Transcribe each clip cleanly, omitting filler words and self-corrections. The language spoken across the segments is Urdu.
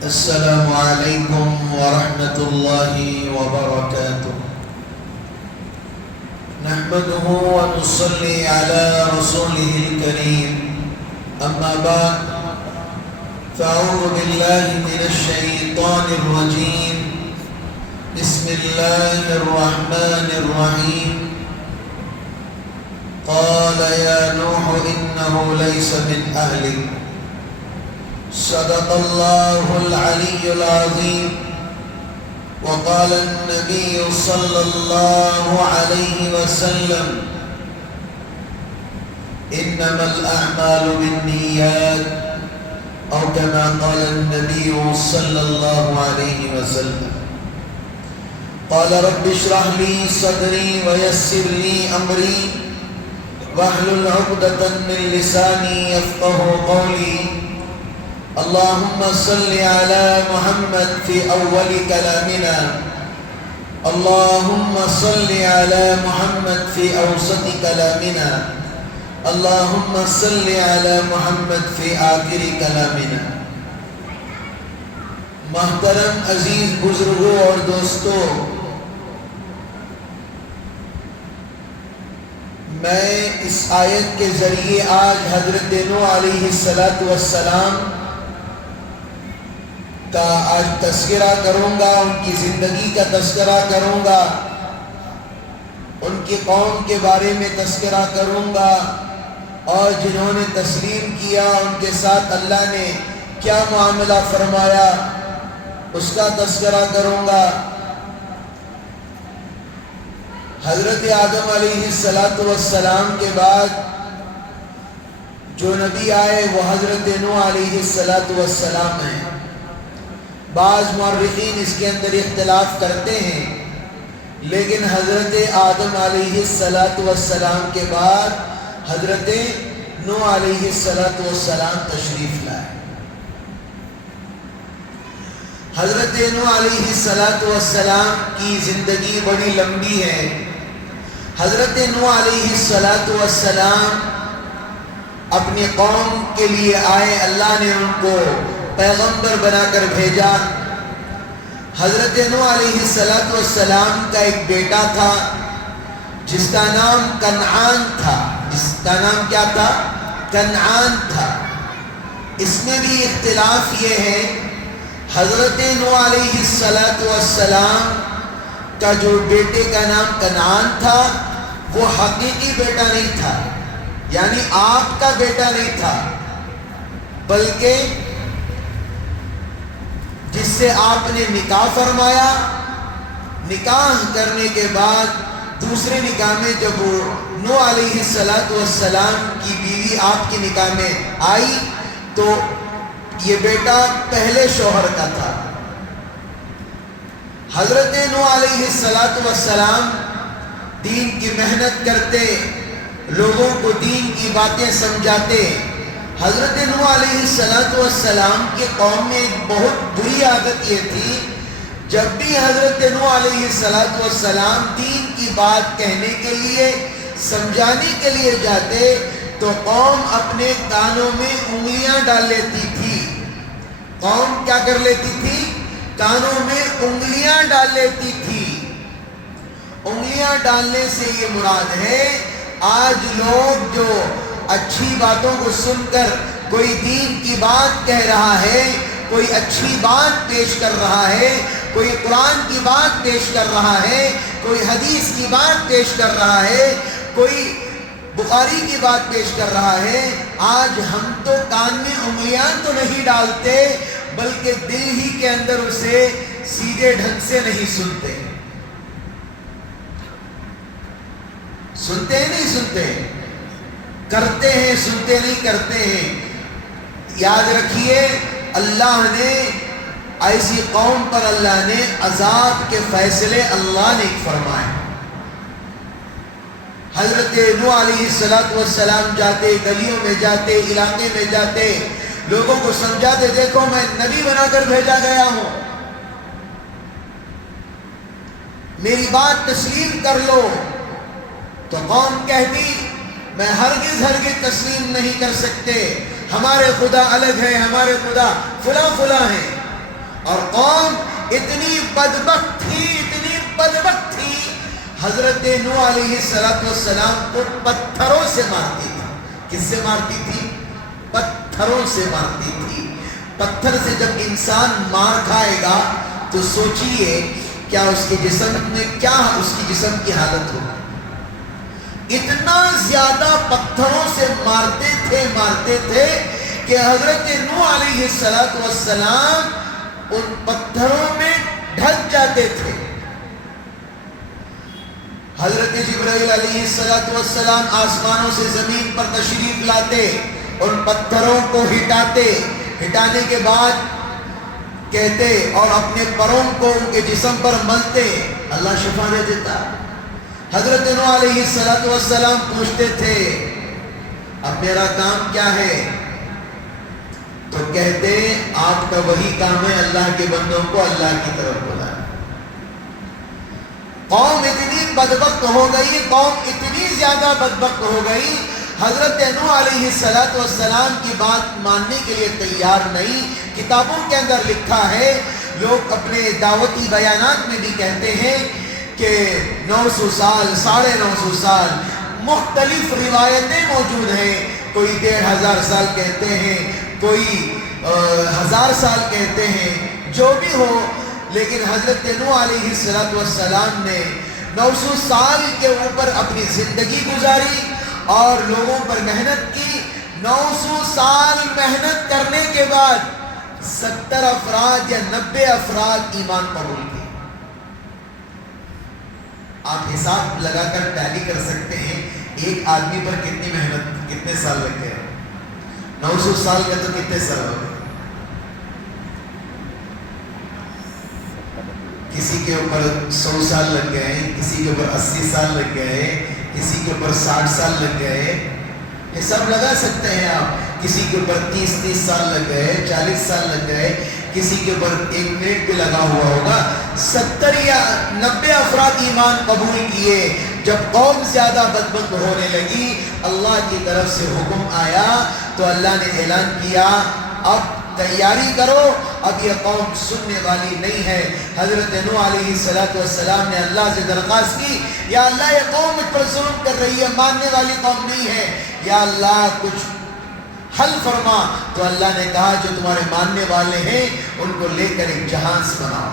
السلام عليكم ورحمة الله وبركاته. نحمده ونصلي على رسوله الكريم. أما بعد فأعوذ بالله من الشيطان الرجيم. بسم الله الرحمن الرحيم. قال يا نوح إنه ليس من أهلك. صدق الله العلي العظيم. وقال النبي صلى الله عليه وسلم إنما الأعمال بالنيات أو كما قال النبي صلى الله عليه وسلم. قال رب اشرح لي صدري ويسر لي أمري واحلل عقدة من لساني يفقه قولي. اللهم صل على محمد في أول كلامنا. اللهم صل على محمد في أوسط كلامنا. اللهم صل على محمد في آخر كلامنا. محترم عزیز بزرگوں اور دوستوں، میں اس آیت کے ذریعے آج حضرت نوح علیہ السلام کا آج تذکرہ کروں گا، ان کی زندگی کا تذکرہ کروں گا، ان کی قوم کے بارے میں تذکرہ کروں گا، اور جنہوں نے تسلیم کیا ان کے ساتھ اللہ نے کیا معاملہ فرمایا اس کا تذکرہ کروں گا۔ حضرت آدم علیہ السلام کے بعد جو نبی آئے وہ حضرت نوح علیہ السلام ہیں۔ بعض مورخین اس کے اندر اختلاف کرتے ہیں، لیکن حضرت آدم علیہ السلام کے بعد حضرت نوح علیہ السلام تشریف لائے۔ حضرت نوح علیہ السلام کی زندگی بڑی لمبی ہے۔ حضرت نوح علیہ السلام اپنی قوم کے لیے آئے، اللہ نے ان کو پیغمبر بنا کر بھیجا۔ حضرت نوح علیہ السلام کا ایک بیٹا تھا جس کا نام کنعان تھا۔ اس کا نام کیا تھا؟ کنعان تھا۔ اس میں بھی اختلاف یہ ہے، حضرت نوح علیہ السلام کا جو بیٹے کا نام کنعان تھا وہ حقیقی بیٹا نہیں تھا، یعنی آپ کا بیٹا نہیں تھا، بلکہ جس سے آپ نے نکاح فرمایا، نکاح کرنے کے بعد دوسرے نکاح میں جب نوح علیہ السلام کی بیوی آپ کی نکاح میں آئی تو یہ بیٹا پہلے شوہر کا تھا۔ حضرت نوح علیہ السلام دین کی محنت کرتے، لوگوں کو دین کی باتیں سمجھاتے۔ حضرت نوح علیہ السلام کے قوم میں ایک بہت بری عادت یہ تھی، جب بھی حضرت نوح علیہ السلام دین کی بات کہنے کے لیے، سمجھانے کے لیے جاتے تو قوم اپنے کانوں میں انگلیاں ڈال لیتی تھی۔ قوم کیا کر لیتی تھی؟ کانوں میں انگلیاں ڈال لیتی تھی۔ انگلیاں ڈالنے سے یہ مراد ہے، آج لوگ جو اچھی باتوں کو سن کر کوئی دین کی بات کہہ رہا ہے، کوئی اچھی بات پیش کر رہا ہے، کوئی قرآن کی بات پیش کر رہا ہے، کوئی حدیث کی بات پیش کر رہا ہے، کوئی بخاری کی بات پیش کر رہا ہے، آج ہم تو کان میں انگلیاں تو نہیں ڈالتے بلکہ دل ہی کے اندر اسے سیدھے ڈھنگ سے نہیں سنتے۔ سنتے ہیں نہیں سنتے، کرتے ہیں سنتے نہیں کرتے ہیں۔ یاد رکھیے، اللہ نے ایسی قوم پر اللہ نے عذاب کے فیصلے اللہ نے فرمائے۔ حضرت نوح علیہ السلام جاتے، گلیوں میں جاتے، علاقے میں جاتے، لوگوں کو سمجھاتے، دیکھو میں نبی بنا کر بھیجا گیا ہوں، میری بات تسلیم کر لو۔ تو قوم کہتی میں ہرگز تسلیم نہیں کر سکتے، ہمارے خدا الگ ہیں، ہمارے خدا فلاں فلاں ہیں۔ اور قوم اتنی بدبخت تھی حضرت نوح علیہ السلام کو پتھروں سے مارتی تھی. کس سے مارتی تھی؟ پتھروں سے مارتی تھی. پتھر سے جب انسان مار کھائے گا تو سوچئے کیا اس کے جسم میں کیا اس کی جسم کی حالت ہوگی. اتنا زیادہ پتھروں سے مارتے تھے کہ حضرت نوح علیہ السلام ان پتھروں میں ڈھک جاتے تھے. حضرت جبرائیل علیہ السلام آسمانوں سے زمین پر تشریف لاتے، ان پتھروں کو ہٹانے کے بعد کہتے اور اپنے پروں کو ان کے جسم پر ملتے، اللہ شفا دے دیتا. حضرت نوح علیہ السلام پوچھتے تھے اب میرا کام کیا ہے؟ تو کہتے آپ کا وہی کام ہے اللہ کے بندوں کو اللہ کی طرف بلانا. قوم اتنی بدبخت ہو گئی، قوم اتنی زیادہ بدبخت ہو گئی، حضرت نوح علیہ السلام کی بات ماننے کے لیے تیار نہیں. کتابوں کے اندر لکھا ہے، لوگ اپنے دعوتی بیانات میں بھی کہتے ہیں کہ 900 سال 950 سال، مختلف روایتیں موجود ہیں. کوئی 1500 سال کہتے ہیں، کوئی 1000 سال کہتے ہیں. جو بھی ہو، لیکن حضرت نوح علیہ السلام نے 900 سال کے اوپر اپنی زندگی گزاری اور لوگوں پر محنت کی. 900 سال محنت کرنے کے بعد 70 افراد یا 90 افراد ایمان قبول کیے. آپ حساب لگا کر ٹیلی کر سکتے ہیں ایک آدمی پر کتنی محنت، کتنے سال لگ گئے. 900 سال کا تو کتنے سال ہو گئے. کسی کے اوپر 100 سال لگ گئے، کسی کے اوپر 80 سال لگ گئے، کسی کے اوپر 60 سال لگ گئے. یہ سب لگا سکتے ہیں آپ. کسی کے اوپر 30 سال لگ گئے، 40 سال لگ گئے، کسی کے اوپر 1 منٹ بھی لگا ہوا ہوگا. 70 یا 90 افراد ایمان قبول کیے. جب قوم زیادہ بدبخت ہونے لگی، اللہ کی طرف سے حکم آیا تو اللہ نے اعلان کیا اب تیاری کرو، اب یہ قوم سننے والی نہیں ہے. حضرت نوح علیہ السلام نے اللہ سے درخواست کی، یا اللہ یہ قوم مجھ پر ظلم کر رہی ہے، ماننے والی قوم نہیں ہے، یا اللہ کچھ حل فرما. تو اللہ نے کہا جو تمہارے ماننے والے ہیں ان کو لے کر ایک جہاز بناؤ.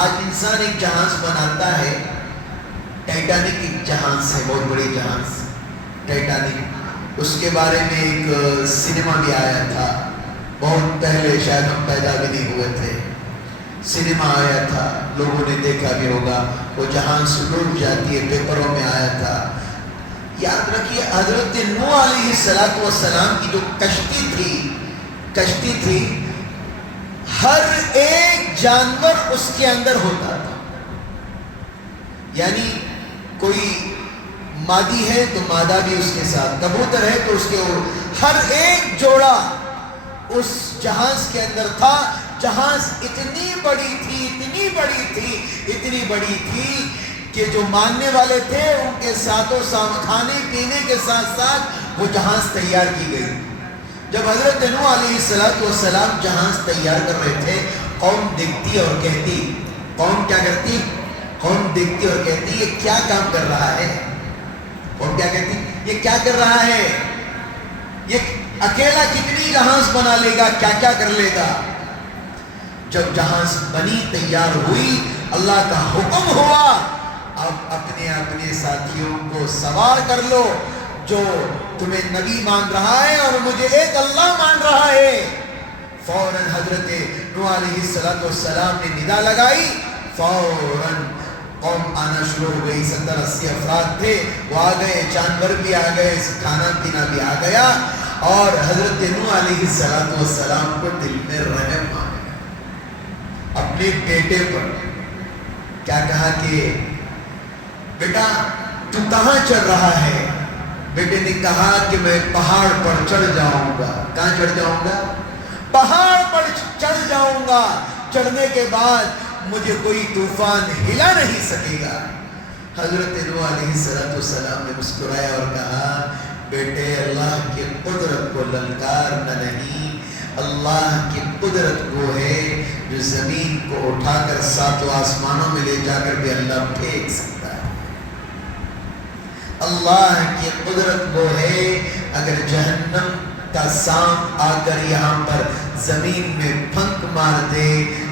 آج انسان ایک جہاز بناتا ہے، ٹائٹینک ایک جہاز ہے، بہت بڑی جہاز ٹائٹینک. اس کے بارے میں ایک سنیما بھی آیا تھا بہت پہلے، شاید ہم پیدا بھی نہیں ہوئے تھے. سنیما آیا تھا، لوگوں نے دیکھا بھی ہوگا. وہ جہاز ڈوب جاتی ہے، پیپروں میں آیا تھا. یاد رکھیے حضرت نوح علیہ السلام کی جو کشتی تھی ہر ایک جانور اس کے اندر ہوتا تھا. یعنی کوئی مادی ہے تو مادہ بھی اس کے ساتھ، کبوتر ہے تو اس کے ہر ایک جوڑا اس جہاز کے اندر تھا. جہاز اتنی بڑی تھی کہ جو ماننے والے تھے ان کے ساتھوں کھانے پینے کے ساتھ ساتھ وہ جہاز تیار کی گئی. جب حضرت نوح علیہ السلام جہاز تیار کر رہے تھے، قوم دیکھتی اور کہتی، قوم کیا کرتی؟ قوم دیکھتی اور کہتی یہ کیا کام کر رہا ہے. قوم کیا کہتی؟ یہ کیا کر رہا ہے، یہ اکیلا کتنی جہاز بنا لے گا، کیا کیا کر لے گا. جب جہاز بنی تیار ہوئی، اللہ کا حکم ہوا اب اپنے ساتھیوں کو سوار کر لو، جو تمہیں نبی مان رہا ہے اور مجھے ایک اللہ مان رہا ہے. فوراً حضرت نوح علیہ السلام نے ندا لگائی، فوراً قوم آنا شروع ہو گئی. 70-80 افراد تھے، وہ آ گئے، جانور بھی آ گئے، کھانا پینا بھی آ گیا. اور حضرت نوح علیہ السلام کو دل میں رحم آ گیا. اپنے بیٹے پر کیا کہا کہ بیٹا تو کہاں چڑھ رہا ہے. بیٹے نے کہا کہ میں پہاڑ پر چڑھ جاؤں گا. کہاں چڑھ جاؤں گا؟ پہاڑ پر چڑھ جاؤں گا. چڑھنے کے بعد مجھے کوئی طوفان ہلا نہیں سکے گا. حضرت نوح علیہ السلام نے مسکرایا اور کہا بیٹے اللہ کی قدرت کو للکارنا نہیں، اللہ کی قدرت قدرت وہ ہے جو زمین کو اٹھا کر ساتوں آسمانوں میں لے جا کر بھی اللہ پھینک سکتا ہے. اللہ کی قدرت وہ ہے اگر جہنم کا سانپ آ کر یہاں پر زمین میں پھنک مار دے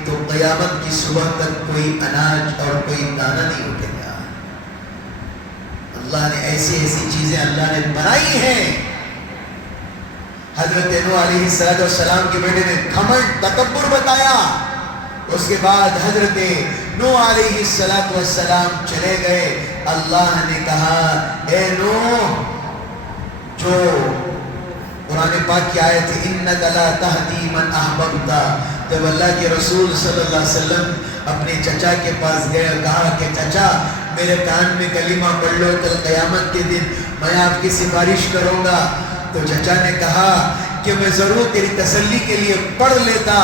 تو قیامت کی صبح تک کوئی اناج اور کوئی دانہ نہیں اٹھے گا. اللہ نے ایسی ایسی چیزیں اللہ نے بنائی ہیں. حضرت نوح علیہ السلام کے بیٹے نے گھمنڈ تکبر بتایا. اس کے بعد حضرت نوح علیہ السلام چلے گئے. اللہ نے کہا اے نوح، جو قرآن پاک کی آیت ہے اِنَّكَ لَا تَهْدِي مَنْ أَحْبَبْتَ، جب اللہ کے رسول صلی اللہ علیہ وسلم اپنے چچا کے پاس گئے اور کہا کہ چچا میرے کان میں کلمہ پڑھ لو، کل قیامت کے دن میں آپ کی سفارش کروں گا. تو چچا نے کہا کہ میں ضرور تیری تسلی کے لیے پڑھ لیتا،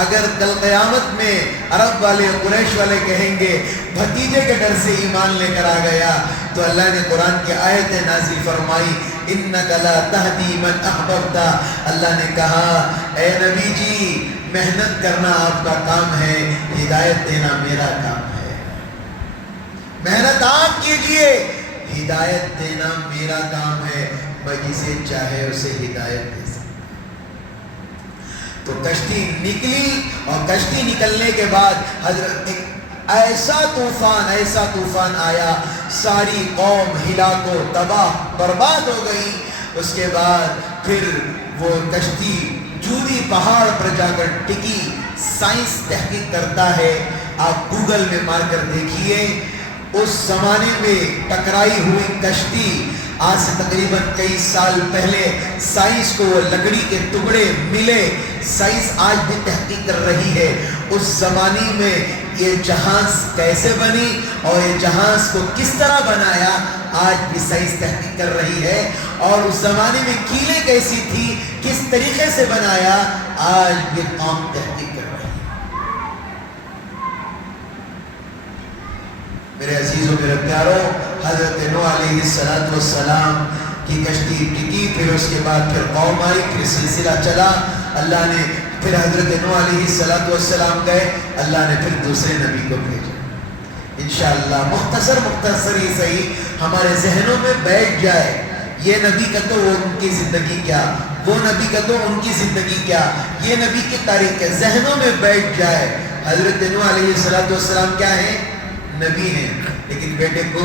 اگر کل قیامت میں عرب والے قریش والے کہیں گے بھتیجے کے ڈر سے ایمان لے کر آ گیا. تو اللہ نے قرآن کی آیت نازل فرمائی اِنَّكَ لَا تَهْدِي مَنْ أَحْبَبْتَ. اللہ نے کہا اے نبی جی، محنت کرنا آپ کا کام ہے، ہدایت دینا میرا کام ہے. محنت آپ کیجئے، ہدایت دینا میرا کام ہے. میں جسے چاہے اسے ہدایت دے سکتا. تو کشتی نکلی اور کشتی نکلنے کے بعد حضرت ایسا طوفان آیا، ساری قوم ہلاک و تباہ برباد ہو گئی. اس کے بعد پھر وہ کشتی جودی پہاڑ پر جا کر ٹکی. سائنس تحقیق کرتا ہے، آپ گوگل میں مار کر دیکھیے، اس زمانے میں ٹکرائی ہوئی کشتی آج سے تقریباً کئی سال پہلے سائنس کو وہ لکڑی کے ٹکڑے ملے. سائنس آج بھی تحقیق کر رہی ہے اس زمانے میں یہ جہاز کیسے بنی اور یہ جہاز کو کس طرح بنایا. آج بھی سائنس تحقیق کر رہی ہے. اور اس زمانے میں کیلیں کیسی تھی، کس طریقے سے بنایا، آج بھی قوم تحقیق کر رہی ہے. میرے عزیزوں میرے پیاروں، حضرت نوح علیہ السلام کی کشتی ٹکی. پھر اس کے بعد پھر قوم آئی، پھر سلسلہ چلا. اللہ نے پھر حضرت نوح علیہ السلام گئے، اللہ نے پھر دوسرے نبی کو بھیجا. انشاءاللہ مختصر ہی صحیح ہمارے ذہنوں میں بیٹھ جائے، یہ نبی کا تو وہ ان کی زندگی کیا، وہ نبی کا تو ان کی زندگی کیا، یہ نبی کی تاریخ کے ذہنوں میں بیٹھ جائے. حضرت نوح علیہ السلام کیا ہیں؟ نبی ہیں، لیکن بیٹے کو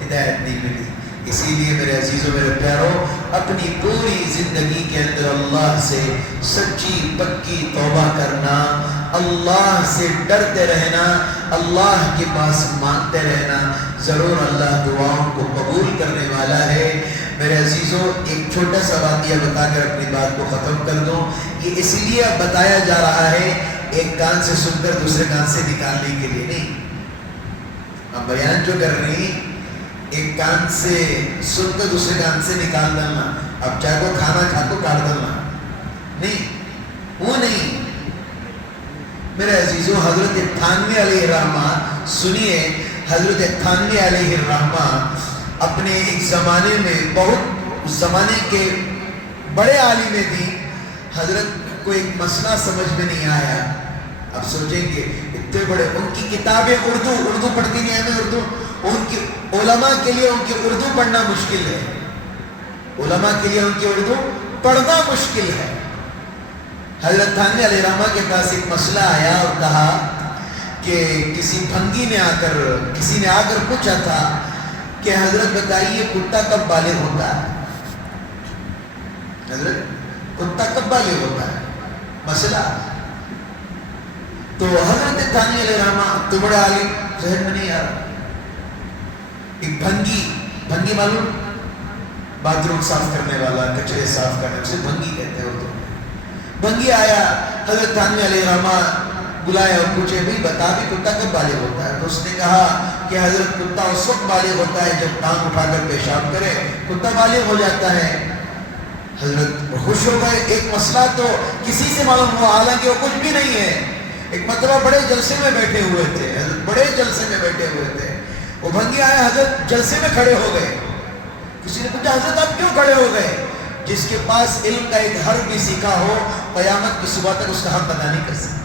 ہدایت نہیں ملی. اسی لیے میرے عزیزوں میرے پیاروں، اپنی پوری زندگی کے اندر اللہ سے سچی پکی توبہ کرنا، اللہ سے ڈرتے رہنا، اللہ کے پاس مانگتے رہنا. ضرور اللہ دعاؤں کو قبول کرنے والا ہے. میرے عزیزوں، ایک چھوٹا سا واقعہ بتا کر اپنی بات کو ختم کر دوں. یہ اس لیے بتایا جا رہا ہے ایک کان سے سن کر دوسرے کان سے نکالنے کے لیے نہیں. اب بیان جو کر رہی ایک کان سے سن کر دوسرے کان سے نکال ڈالنا، اب چاہے کو کھانا کھا کو کاٹ ڈالنا نہیں، وہ نہیں. میرے عزیزوں، حضرت تھانوی علیہ الرحمہ سنیے. حضرت تھانوی علیہ الرحمہ اپنے ایک زمانے میں بہت زمانے کے بڑے عالم دین. حضرت کو ایک مسئلہ سمجھ میں نہیں آیا. اب سوچیں گے اتنے بڑے، ان کی کتابیں اردو پڑھتی نہیں ہے. میں اردو ان کی علماء کے لیے ان کی اردو پڑھنا مشکل ہے، علماء کے لیے ان کی اردو پڑھنا مشکل ہے. حضرت تھانوی علیہ الرحمہ کے پاس ایک مسئلہ آیا اور کہا کہ کسی بھنگی نے کسی نے آ کر پوچھا تھا کہ حضرت بتائیے کتا کب بالغ ہوتا ہے؟ حضرت کتا کب بالغ ہوتا ہے؟ مسئلہ. تو حضرت تھانوی علیہ الرحمہ تو بڑے عالم، ذہن میں نہیں آ رہا. ایک بھنگی معلوم، باتھ روم صاف کرنے والا، کچرے صاف کرنے، اسے بھنگی کہتے ہیں اردو. بھنگی آیا، حضرت تھانوی علیہ الرحمہ بلایا اور پوچھے بھئی بتا بھی کتا کب بالغ ہوتا ہے؟ تو اس نے کہا کہ حضرت کتا اس وقت بالغ ہوتا ہے جب ٹانگ اٹھا کر پیشاب کرے، کتا بالغ ہو جاتا ہے. حضرت خوش ہو گئے. ایک مسئلہ تو کسی سے معلوم ہوا، حالانکہ وہ کچھ بھی نہیں ہے. ایک مرتبہ بڑے جلسے میں بیٹھے ہوئے تھے، حضرت بڑے جلسے میں بیٹھے ہوئے تھے. وہ بھنگی آیا، حضرت جلسے میں کھڑے ہو گئے. کسی نے پوچھا حضرت آپ کیوں کھڑے ہو گئے؟ جس کے پاس علم کا ایک حرف بھی سیکھا ہو قیامت کی صبح تک اس کا حق ادا نہیں کر سکتا.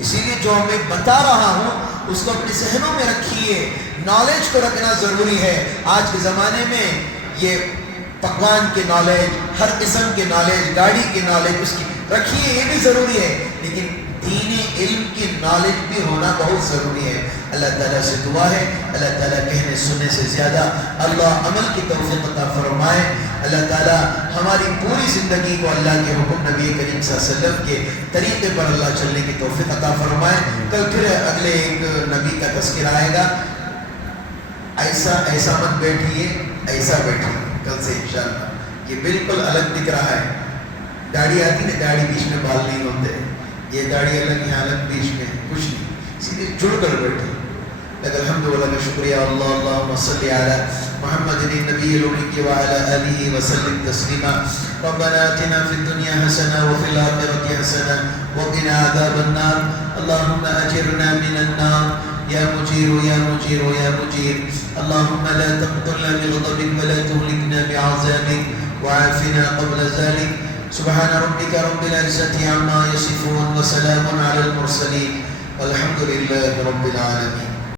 اسی لیے جو میں بتا رہا ہوں اس کو اپنے ذہنوں میں رکھیے. نالج کو رکھنا ضروری ہے. آج کے زمانے میں یہ پکوان کے نالج، ہر قسم کے نالج، گاڑی کے نالج اس کی رکھیے، یہ بھی ضروری ہے، لیکن دین علم کی نالج بھی ہونا بہت ضروری ہے. اللہ تعالیٰ سے دعا ہے اللہ تعالیٰ کہنے سننے سے زیادہ اللہ عمل کی توفیق عطا فرمائے. اللہ تعالیٰ ہماری پوری زندگی کو اللہ کے حکم نبی کریم صلی اللہ علیہ وسلم کے طریقے پر اللہ چلنے کی توفیق عطا فرمائے. کل پھر اگلے ایک نبی کا تذکرہ آئے گا. ایسا مت بیٹھیے، ایسا بیٹھیے کل سے انشاءاللہ. یہ بالکل الگ دکھ رہا ہے. داڑھی آتی نا، داڑھی بیچ میں بال نہیں ہوتے، یہ داڑھی الگ، یہاں الگ، بیچ میں کچھ نہیں، سیدھے جڑ کر بیٹھے. لیکن الحمدللہ کا شکریہ. اللہم صلی علی محمد النبی الامی وعلی آلہ وسلم تسلیما. ربنا آتنا فی الدنیا حسنہ وفی الآخرۃ حسنہ وقنا عذاب النار. اللہم اجرنا من النار یا مجیر یا مجیر یا مجیر. اللہم لا تقتلنا بغضبک ولا تهلكنا بعذابک وعافنا قبل ذلك. سبحان ربك رب العزة عما يصفون وسلام على المرسلين والحمد لله رب العالمين.